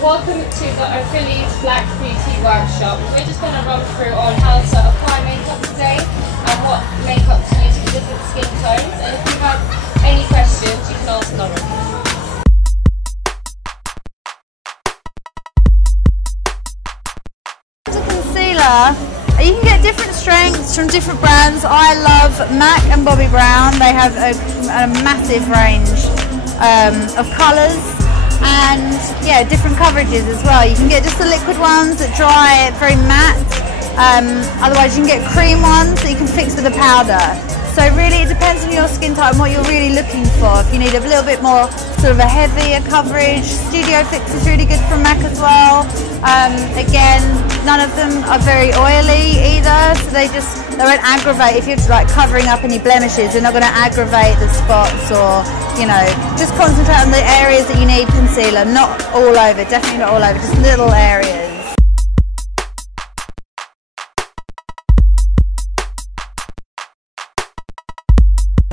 welcome to the Achilles Black Beauty Workshop. We're just going to run through on how to apply makeup today and what makeup to use for different skin tones. And if you have any questions, you can ask Lauren. As a concealer, you can get different strengths from different brands. I love MAC and Bobbi Brown. They have a massive range of colours. And yeah, different coverages as well. You can get just the liquid ones that dry very matte. Otherwise you can get cream ones that you can fix with a powder. So really it depends on your skin type and what you're really looking for. If you need a little bit more sort of a heavier coverage, Studio Fix is really good from MAC as well. Again, none of them are very oily either, so they won't aggravate. If you're like covering up any blemishes, they're not going to aggravate the spots, or you know, just concentrate on the areas that you need concealer, not all over, definitely not all over, just little areas.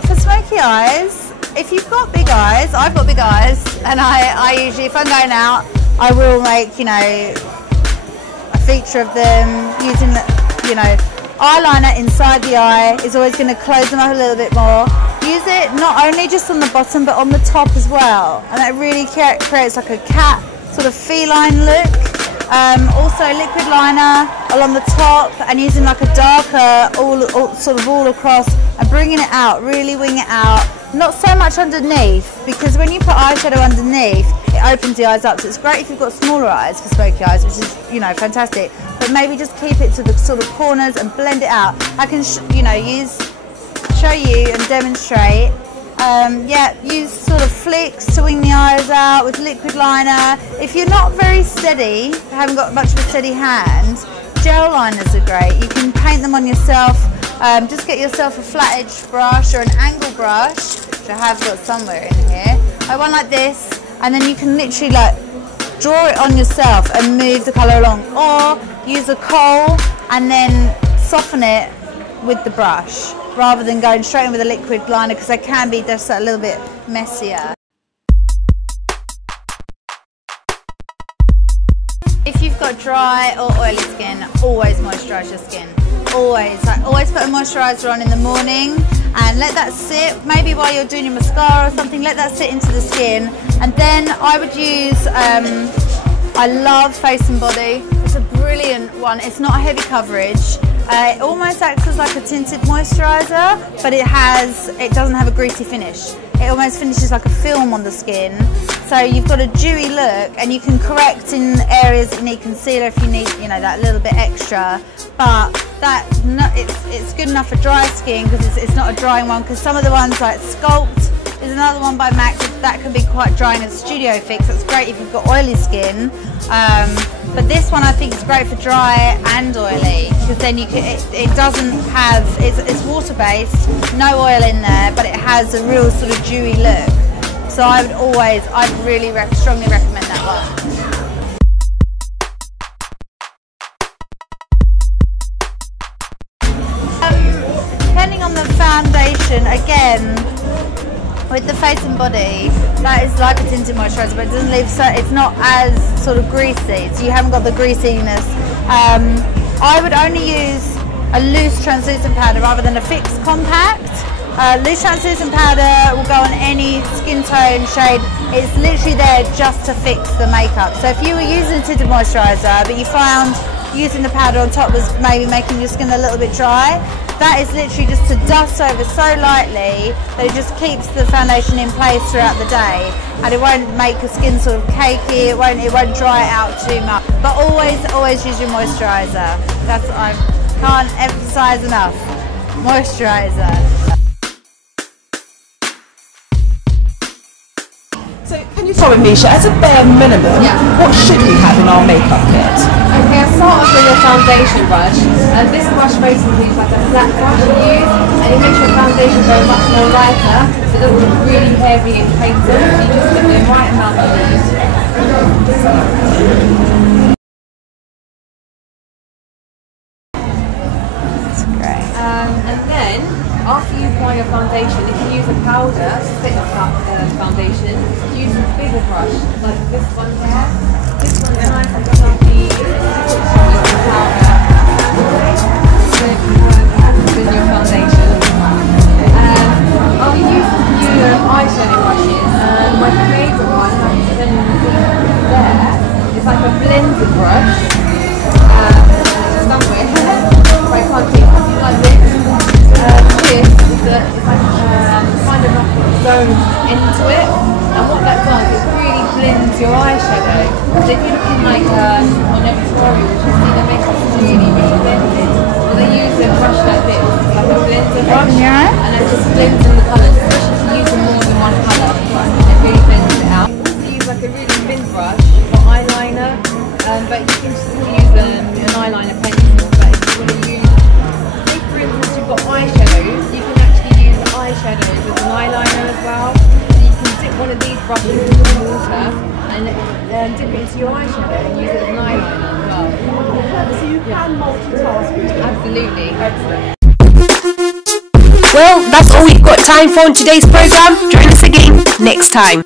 For smoky eyes, if you've got big eyes, I've got big eyes, and I usually, if I'm going out, I will make, you know, a feature of them using the, you know, eyeliner inside the eye is always going to close them up a little bit more. Use it not only just on the bottom but on the top as well, and that really creates like a cat sort of feline look. Also liquid liner along the top and using like a darker all across and bringing it out, really wing it out. Not so much underneath, because when you put eyeshadow underneath it opens the eyes up, so it's great if you've got smaller eyes for smoky eyes, which is, you know, fantastic, but maybe just keep it to the sort of corners and blend it out. I can you know, show you and demonstrate. Yeah, use sort of flicks to wing the eyes out with liquid liner. If you're not very steady, haven't got much of a steady hand, gel liners are great. You can paint them on yourself. Just get yourself a flat edge brush or an angle brush, which I have got somewhere in here. I want like this, and then you can literally like draw it on yourself and move the colour along, or use a kohl and then soften it with the brush rather than going straight in with a liquid liner, because they can be just a little bit messier. If you've got dry or oily skin, always moisturise your skin. Always, like, always put a moisturiser on in the morning and let that sit, maybe while you're doing your mascara or something, let that sit into the skin. And then I would use, I love Face and Body. It's a brilliant one. It's not a heavy coverage. It almost acts as like a tinted moisturiser, but it doesn't have a greasy finish. It almost finishes like a film on the skin. So you've got a dewy look, and you can correct in areas that you need concealer if you need, you know, that little bit extra. But it's good enough for dry skin, because it's not a drying one. Because some of the ones like Sculpt is another one by MAC that can be quite drying as Studio Fix. That's great if you've got oily skin. But this one I think is great for dry and oily, because then you can, it doesn't have, it's water based, no oil in there, but it has a real sort of dewy look. So I'd really strongly recommend that one. Depending on the foundation, again, with the Face and Body, that is like a tinted moisturiser, but it doesn't leave, so it's not as sort of greasy, so you haven't got the greasiness. I would only use a loose translucent powder rather than a fixed compact. Loose translucent powder will go on any skin tone shade. It's literally there just to fix the makeup. So if you were using a tinted moisturiser but you found using the powder on top was maybe making your skin a little bit dry, that is literally just to dust over so lightly that it just keeps the foundation in place throughout the day, and it won't make your skin sort of cakey, it won't dry it out too much. But always use your moisturiser. That's what I can't emphasise enough. Moisturiser. So can you tell me, Misha, as a bare minimum, what should we have in our makeup kit? Okay, I'll start off with a foundation brush. This brush basically is like a flat brush you use, and it makes your foundation go much more lighter, so it doesn't look really heavy and painted. You just put the right amount of use. That's great. And then, after you apply your foundation, if you use use a powder to set your foundation, use a bigger brush, like this one here. This one's nice and fluffy, use the powder with your foundation. I'll use a few eyeshadow brushes, and my favourite one, there, is like a blended brush. Somewhere, if I can't take something like this. This is like kind of like a zone into it, and what that does is really blends your eyeshadow. So if you're looking like on a tutorial, you see the makeup is really blended. So they use a brush like this, like a blender brush, and it just blends in the colours, especially if you use more than one colour. It really blends it out. You use like a really thin brush for eyeliner, but you can just use an eyeliner pencil. But if you want to use, say for instance you've got eyeshadows, you can actually use eyeshadows with an eyeliner as well. So you can dip one of these brushes into water and dip it into your eyeshadow and use it as an eyeliner as well. So you can multitask with it. Absolutely. Excellent. Well, that's all we've got time for in today's programme. Join us again next time.